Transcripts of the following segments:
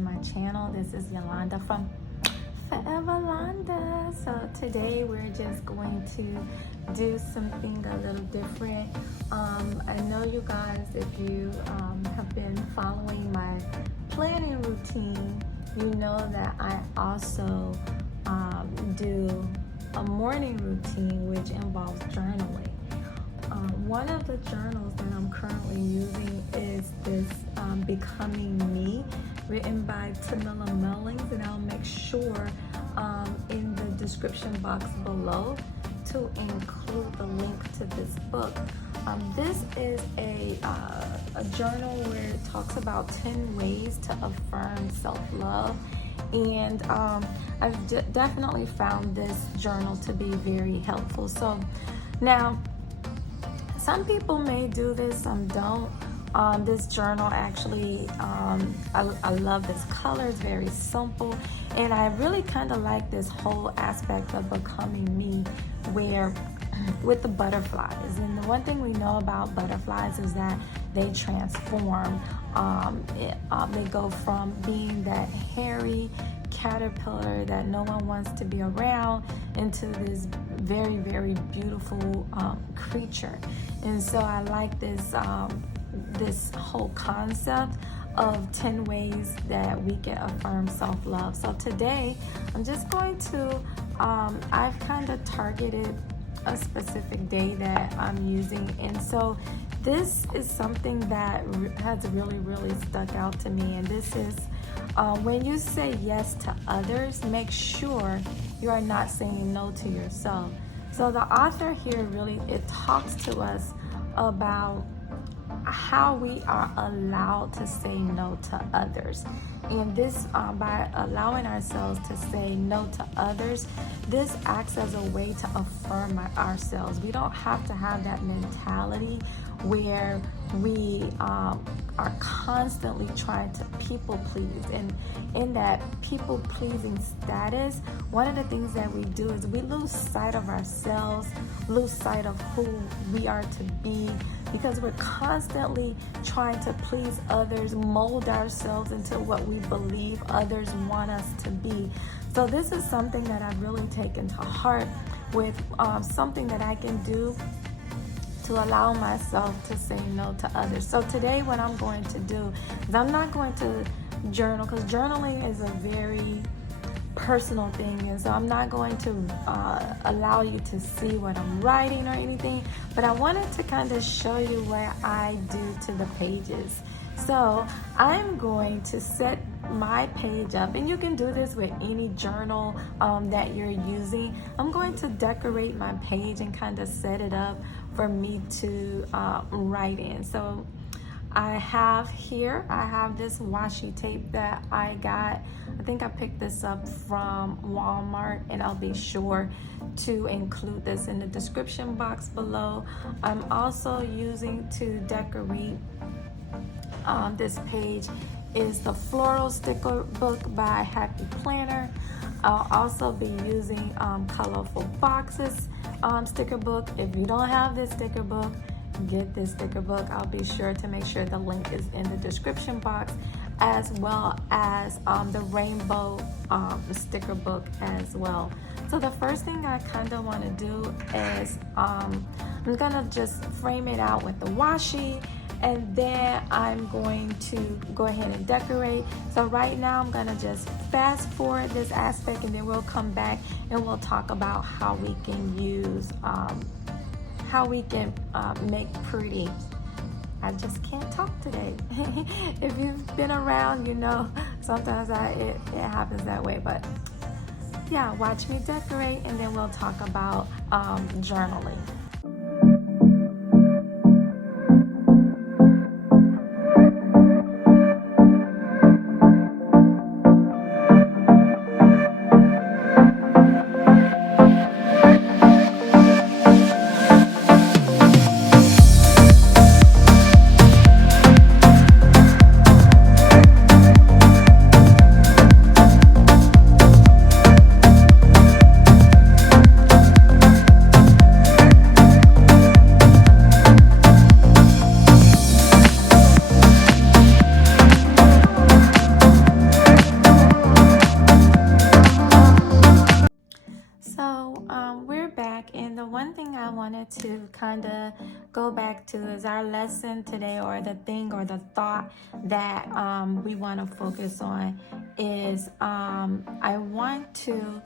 to my channel. This is Yolanda from Foreverlonda. So today we're just going to do something a little different. I know you guys, if you have been following my planning routine, you know that I also do a morning routine which involves journaling. One of the journals that I'm currently using is this Becoming Me, written by Tamila Mellings, and I'll make sure in the description box below to include the link to this book. This is a journal where it talks about 10 ways to affirm self-love, and I've definitely found this journal to be very helpful. So now, some people may do this, some don't. This journal actually, I love this color. It's very simple, and I really kind of like this whole aspect of Becoming Me, where with the butterflies. And the one thing we know about butterflies is that they transform. They go from being that hairy caterpillar that no one wants to be around into this very, very beautiful creature. And so I like this this whole concept of 10 ways that we can affirm self-love. So today I'm just going to I've kind of targeted a specific day that I'm using, and so this is something that has really stuck out to me. And this is when you say yes to others, make sure you are not saying no to yourself. So the author here really, it talks to us about how we are allowed to say no to others. And this, by allowing ourselves to say no to others, this acts as a way to affirm ourselves. We don't have to have that mentality where we are constantly trying to people please. And in that people pleasing status, one of the things that we do is we lose sight of ourselves, lose sight of who we are to be, because we're constantly trying to please others, mold ourselves into what we believe others want us to be. So this is something that I've really taken to heart, with something that I can do to allow myself to say no to others. So today what I'm going to do is I'm not going to journal, because journaling is a very personal thing, and so I'm not going to allow you to see what I'm writing or anything, but I wanted to kind of show you what I do to the pages. So I'm going to set my page up, and you can do this with any journal that you're using. I'm going to decorate my page and kind of set it up for me to write in. So I have this washi tape that I got. I think I picked this up from Walmart, and I'll be sure to include this in the description box below. I'm also using to decorate this page is the Floral Sticker Book by Happy Planner. I'll also be using Colorful Boxes sticker book. If you don't have this sticker book, get this sticker book. I'll be sure to make sure the link is in the description box, as well as the rainbow sticker book as well. So the first thing I kind of want to do is I'm gonna just frame it out with the washi, and then I'm going to go ahead and decorate. So right now I'm gonna just fast forward this aspect, and then we'll come back and we'll talk about how we can use make pretty. I just can't talk today. If you've been around, you know sometimes it happens that way. But yeah, watch me decorate, and then we'll talk about journaling. to kind of go back to is our lesson today, or the thing or the thought that we want to focus on is I want to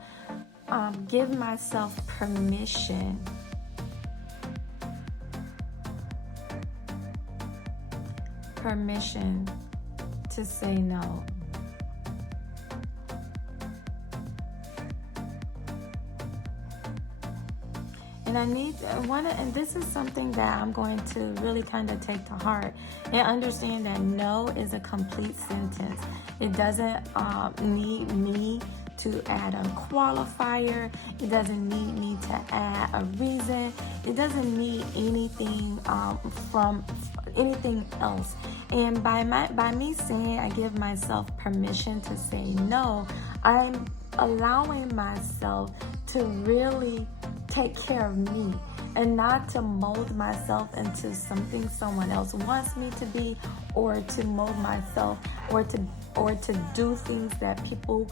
give myself permission to say no. And and this is something that I'm going to really kind of take to heart and understand that no is a complete sentence. It doesn't need me to add a qualifier. It doesn't need me to add a reason. It doesn't need anything from anything else. And by me saying I give myself permission to say no, I'm allowing myself to really take care of me and not to mold myself into something someone else wants me to be, or to mold myself or to do things that people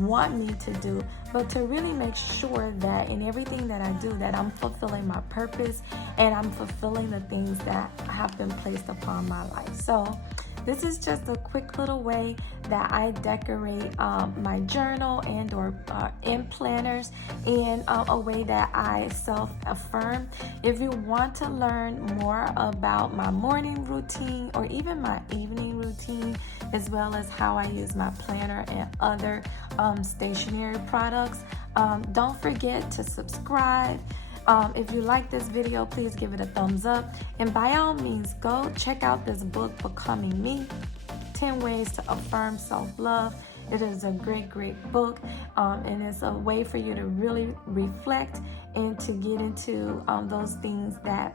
want me to do, but to really make sure that in everything that I do, that I'm fulfilling my purpose and I'm fulfilling the things that have been placed upon my life. So this is just a quick little way that I decorate my journal and or in planners, in a way that I self-affirm. If you want to learn more about my morning routine or even my evening routine, as well as how I use my planner and other stationery products, don't forget to subscribe. If you like this video, please give it a thumbs up. And by all means, go check out this book, Becoming Me, 10 Ways to Affirm Self-Love. It is a great book, and it's a way for you to really reflect and to get into those things that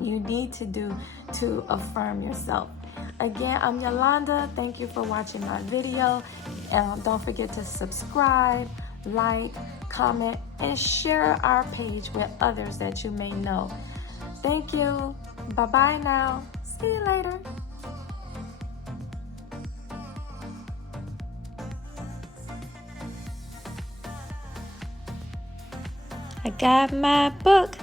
you need to do to affirm yourself. Again, I'm Yolanda. Thank you for watching my video. Don't forget to subscribe, like, comment, and share our page with others that you may know. Thank you. Bye-bye now. See you later. I got my book.